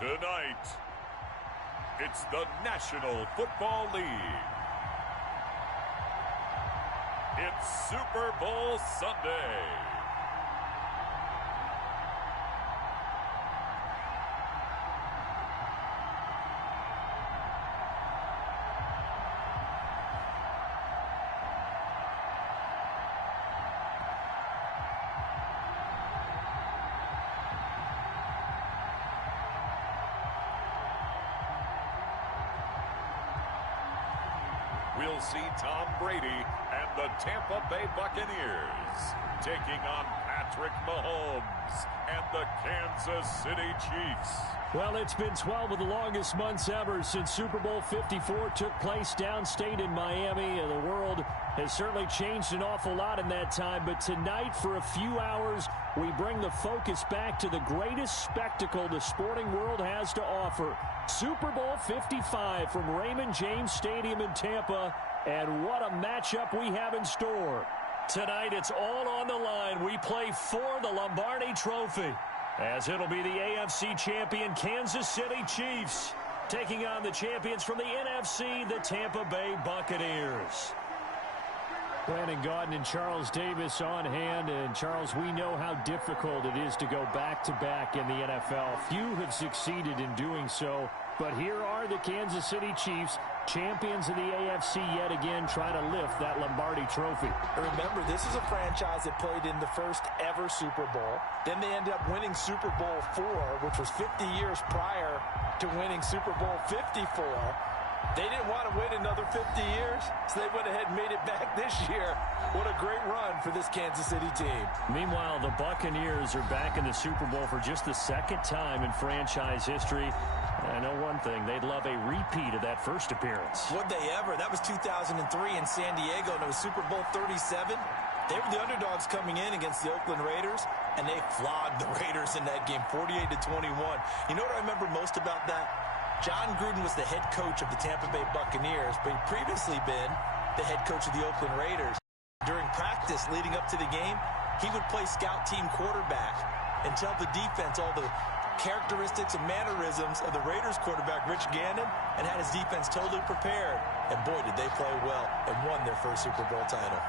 Tonight, it's the National Football League. It's Super Bowl Sunday. We'll see Tom Brady and the Tampa Bay Buccaneers taking on Patrick Mahomes and the Kansas City Chiefs. Well, it's been 12 of the longest months ever since Super Bowl 54 took place downstate in Miami. And the world has certainly changed an awful lot in that time. But tonight, for a few hours, we bring the focus back to the greatest spectacle the sporting world has to offer. Super Bowl 55 from Raymond James Stadium in Tampa. And what a matchup we have in store. Tonight, it's all on the line. We play for the Lombardi Trophy, as it'll be the AFC champion Kansas City Chiefs taking on the champions from the NFC, the Tampa Bay Buccaneers. Brandon Gaudin and Charles Davis on hand. And, Charles, we know how difficult it is to go back-to-back in the NFL. Few have succeeded in doing so. But here are the Kansas City Chiefs, champions of the AFC yet again, trying to lift that Lombardi Trophy. Remember, this is a franchise that played in the first ever Super Bowl. Then they ended up winning Super Bowl IV, which was 50 years prior to winning Super Bowl 54. They didn't want to wait another 50 years, so they went ahead and made it back this year. What a great run for this Kansas City team. Meanwhile, the Buccaneers are back in the Super Bowl for just the second time in franchise history. I know one thing, they'd love a repeat of that first appearance. Would they ever? That was 2003 in San Diego, and it was Super Bowl 37. They were the underdogs coming in against the Oakland Raiders, and they flogged the Raiders in that game, 48-21. You know what I remember most about that? John Gruden was the head coach of the Tampa Bay Buccaneers, but he'd previously been the head coach of the Oakland Raiders. During practice leading up to the game, he would play scout team quarterback and tell the defense all the characteristics and mannerisms of the Raiders quarterback, Rich Gannon, and had his defense totally prepared. And boy, did they play well and won their first Super Bowl title.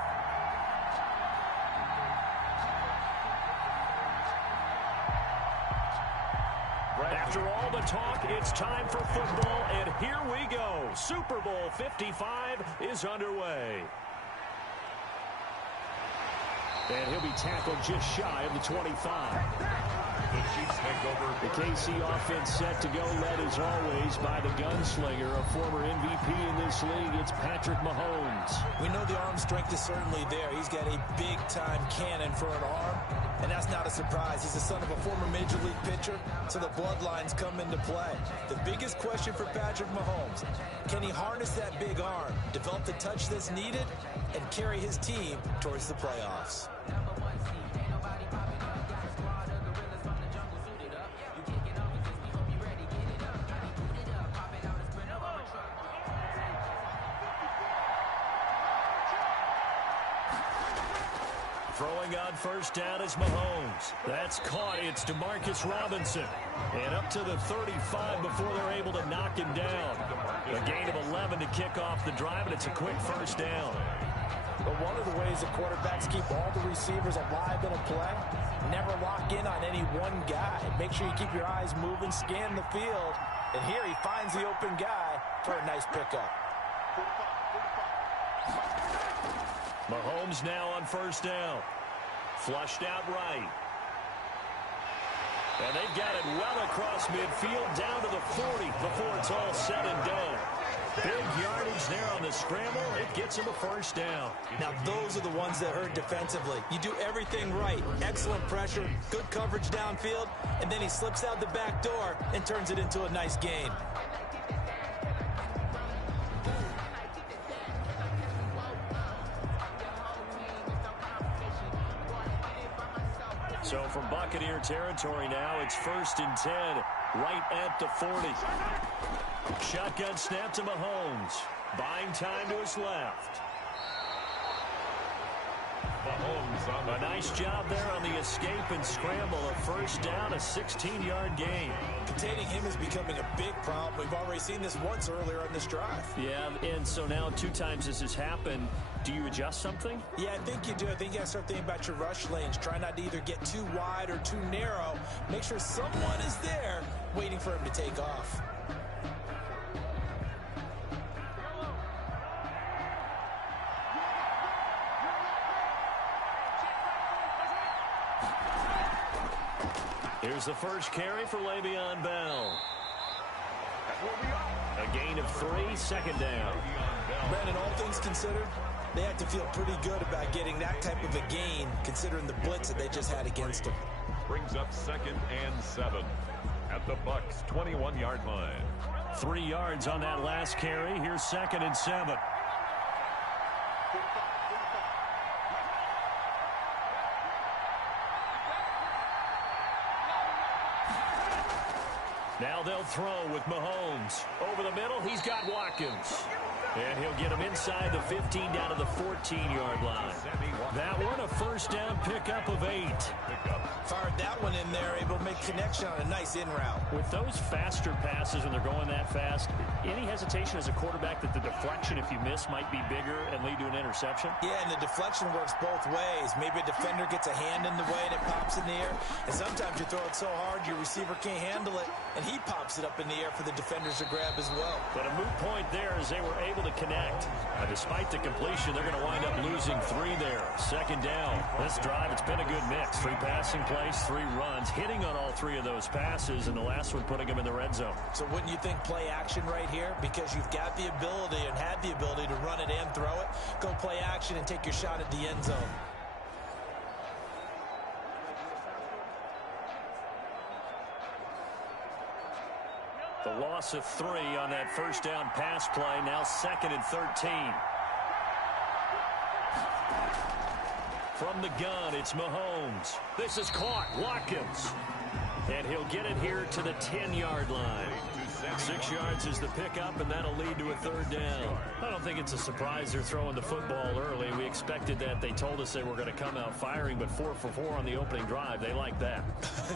After all the talk, it's time for football, and here we go. Super Bowl 55 is underway. And he'll be tackled just shy of the 25. The Chiefs take over. The KC offense set to go, led as always by the gunslinger, a former MVP in this league. It's Patrick Mahomes. We know the arm strength is certainly there. He's got a big-time cannon for an arm, and that's not a surprise. He's the son of a former Major League pitcher, so the bloodlines come into play. The biggest question for Patrick Mahomes, can he harness that big arm, develop the touch that's needed, and carry his team towards the playoffs? Throwing on first down is Mahomes. That's caught. It's Demarcus Robinson. And up to the 35 before they're able to knock him down. A gain of 11 to kick off the drive, and it's a quick first down. But one of the ways that quarterbacks keep all the receivers alive in a play, never lock in on any one guy. Make sure you keep your eyes moving, scan the field. And here he finds the open guy for a nice pickup. Mahomes now on first down. Flushed out right. And they've got it well across midfield down to the 40 before it's all said and done. Big yardage there on the scramble. It gets him a first down. Now, those are the ones that hurt defensively. You do everything right. Excellent pressure, good coverage downfield, and then he slips out the back door and turns it into a nice gain. So from Buccaneer territory now, it's 1st and 10, right at the 40. Shotgun snap to Mahomes. Buying time to his left. Mahomes A nice job there on the escape and scramble. A first down, a 16-yard gain. Containing him is becoming a big problem. We've already seen this once earlier on this drive. Yeah, and so now 2 times this has happened. Do you adjust something? Yeah, I think you do. I think you got to start thinking about your rush lanes. Try not to either get too wide or too narrow. Make sure someone is there waiting for him to take off. Here's the first carry for Le'Veon Bell. A gain of 3, second down. Brandon, all things considered, they have to feel pretty good about getting that type of a gain, considering the blitz that they just had against them. Brings up 2nd and 7 at the Bucs' 21-yard line. 3 yards on that last carry. Here's 2nd and 7. Now they'll throw with Mahomes. Over the middle, he's got Watkins. And he'll get him inside the 15 down to the 14-yard line. That one, a first down pickup of 8. Fired that one in there, able to make connection on a nice in route. With those faster passes when they're going that fast, any hesitation as a quarterback that the deflection, if you miss, might be bigger and lead to an interception? Yeah, and the deflection works both ways. Maybe a defender gets a hand in the way and it pops in the air. And sometimes you throw it so hard your receiver can't handle it, and he pops it up in the air for the defenders to grab as well. But a moot point there as they were able to connect. Despite the completion, they're going to wind up losing 3 there. Second down. This drive, it's been a good mix. 3 passing plays, 3 runs, hitting on all 3 of those passes, and the last one putting them in the red zone. So wouldn't you think play action right here? Because you've got the ability and had the ability to run it and throw it. Go play action and take your shot at the end zone. The loss of 3 on that first down pass play. Now 2nd and 13. From the gun, it's Mahomes. This is caught. Watkins. And he'll get it here to the 10-yard line. 6 yards is the pickup, and that'll lead to a 3rd down. I don't think it's a surprise they're throwing the football early. We expected that. They told us they were going to come out firing, but 4 for 4 on the opening drive. They like that.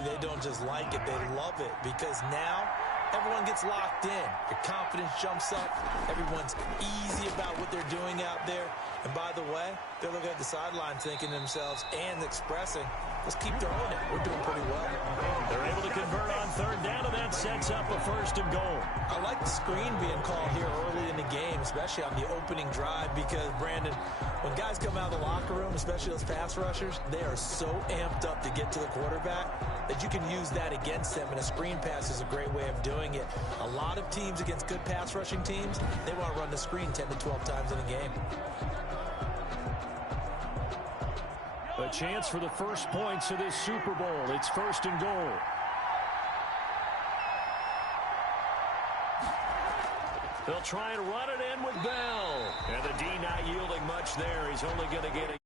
They don't just like it. They love it, because now everyone gets locked in. Your confidence jumps up. Everyone's easy about what they're doing out there. And by the way, they're looking at the sideline thinking to themselves and expressing, let's keep throwing it. We're doing pretty well. They're able to convert on 3rd down, and that sets up a 1st and goal. I like the screen being called here early in the game, especially on the opening drive, because, Brandon, when guys come out of the locker room, especially those pass rushers, they are so amped up to get to the quarterback that you can use that against them, and a screen pass is a great way of doing it. A lot of teams against good pass rushing teams, they want to run the screen 10 to 12 times in a game. A chance for the first points of this Super Bowl. It's 1st and goal. They'll try and run it in with Bell. And the D not yielding much there. He's only going to get a